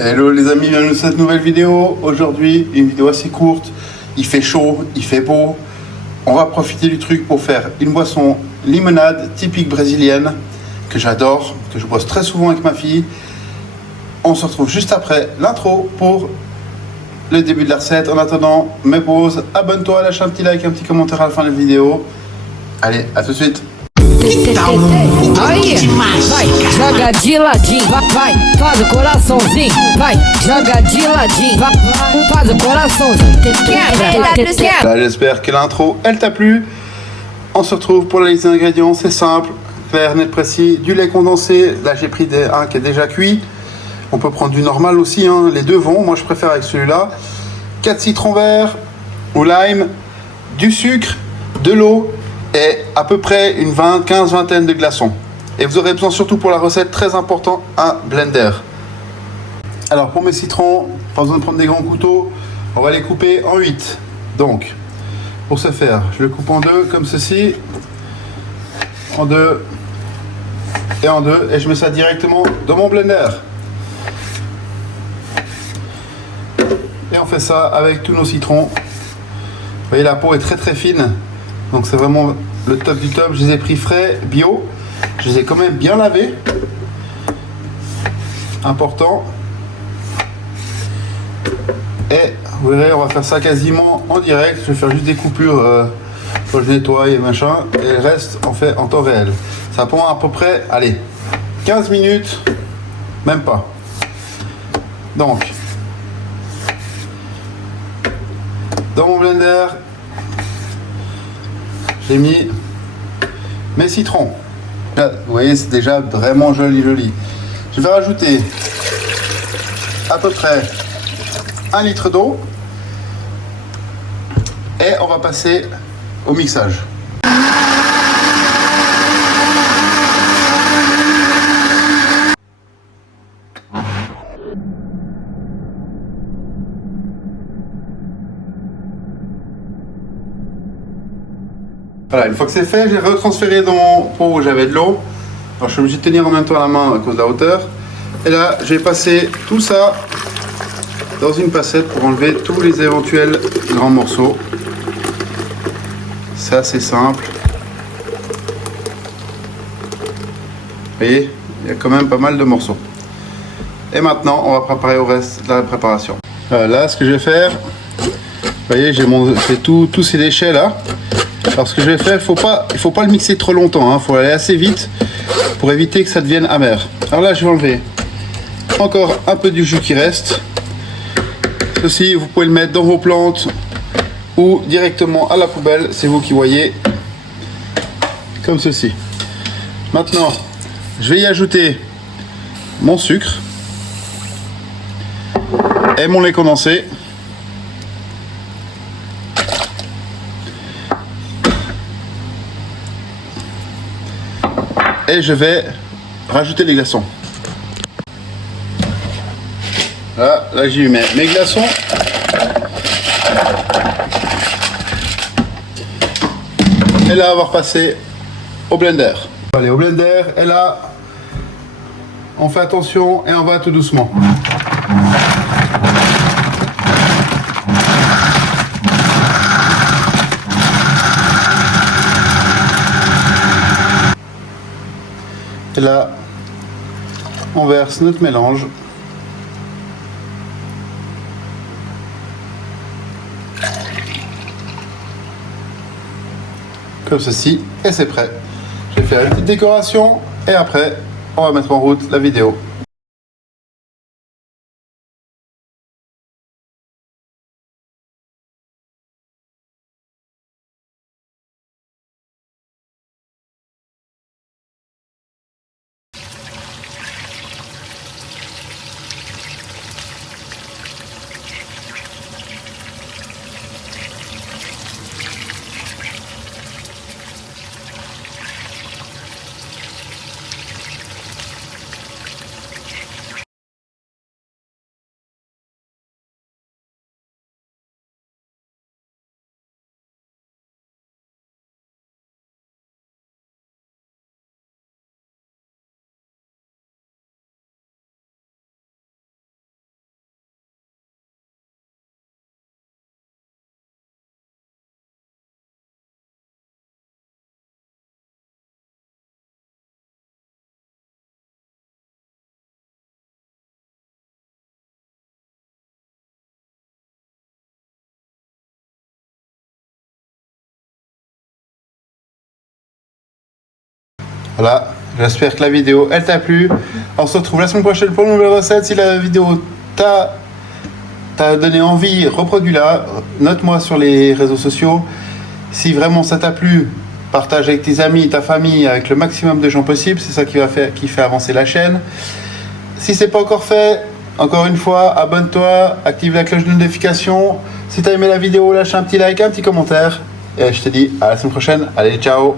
Hello les amis, bienvenue dans cette nouvelle vidéo. Aujourd'hui, une vidéo assez courte. Il fait chaud, il fait beau. On va profiter du truc pour faire une boisson limonade typique brésilienne que j'adore, que je bois très souvent avec ma fille. On se retrouve juste après l'intro pour le début de la recette. En attendant, mes pauses, abonne-toi, lâche un petit like, un petit commentaire à la fin de la vidéo. Allez, à tout de suite. Aí, vai, joga de ladinho, vai, faz o coraçãozinho, vai, joga de ladinho, vai, faz o coraçãozinho, quebra. Là, j'espère que l'intro, elle t'a plu. On se retrouve pour la liste d'ingrédients, c'est simple, clair, net, précis, du lait condensé. Là, j'ai pris un qui est déjà cuit. On peut prendre du normal aussi, hein. Les deux vont, moi je préfère avec celui-là. 4 citrons verts ou lime, du sucre, de l'eau et à peu près une 15-20 de glaçons. Et vous aurez besoin surtout pour la recette, très important, un blender. Alors pour mes citrons, pas besoin de prendre des grands couteaux, on va les couper en 8. Donc, pour ce faire, je le coupe en deux comme ceci, en deux et en deux, et je mets ça directement dans mon blender. Et on fait ça avec tous nos citrons. Vous voyez, la peau est très très fine. Donc c'est vraiment le top du top. Je les ai pris frais, bio. Je les ai quand même bien lavés. Important. Et vous verrez, on va faire ça quasiment en direct. Je vais faire juste des coupures. Faut que je nettoie et machin. Et le reste, on fait en temps réel. Ça prend à peu près, allez, 15 minutes. Même pas. Donc, dans mon blender, j'ai mis mes citrons. Là, vous voyez, c'est déjà vraiment joli. Je vais rajouter à peu près 1 litre d'eau et on va passer au mixage. Voilà, une fois que c'est fait, j'ai retransféré dans mon pot où j'avais de l'eau. Alors je suis obligé de tenir en même temps la main à cause de la hauteur. Et là, je vais passer tout ça dans une passette pour enlever tous les éventuels grands morceaux. C'est assez simple. Vous voyez, il y a quand même pas mal de morceaux. Et maintenant, on va préparer au reste de la préparation. Là, ce que je vais faire, vous voyez, j'ai tous ces déchets là. Alors ce que je vais faire, il faut pas le mixer trop longtemps, il faut aller assez vite pour éviter que ça devienne amer. Alors là, je vais enlever encore un peu du jus qui reste. Ceci, vous pouvez le mettre dans vos plantes ou directement à la poubelle, c'est vous qui voyez, comme ceci. Maintenant, je vais y ajouter mon sucre et mon lait condensé. Et je vais rajouter les glaçons. Là j'y mets mes glaçons. Et là on va repasser au blender. Allez, au blender, et là on fait attention et on va tout doucement. Et là, on verse notre mélange. Comme ceci, et c'est prêt. Je vais faire une petite décoration et après, on va mettre en route la vidéo. Voilà, j'espère que la vidéo elle t'a plu. On se retrouve la semaine prochaine pour une nouvelle recette. Si la vidéo t'a donné envie, reproduis-la, note-moi sur les réseaux sociaux. Si vraiment ça t'a plu, partage avec tes amis, ta famille, avec le maximum de gens possible. C'est ça qui fait avancer la chaîne. Si c'est pas encore fait, encore une fois, abonne-toi, active la cloche de notification. Si t'as aimé la vidéo, lâche un petit like, un petit commentaire. Et je te dis à la semaine prochaine. Allez, ciao!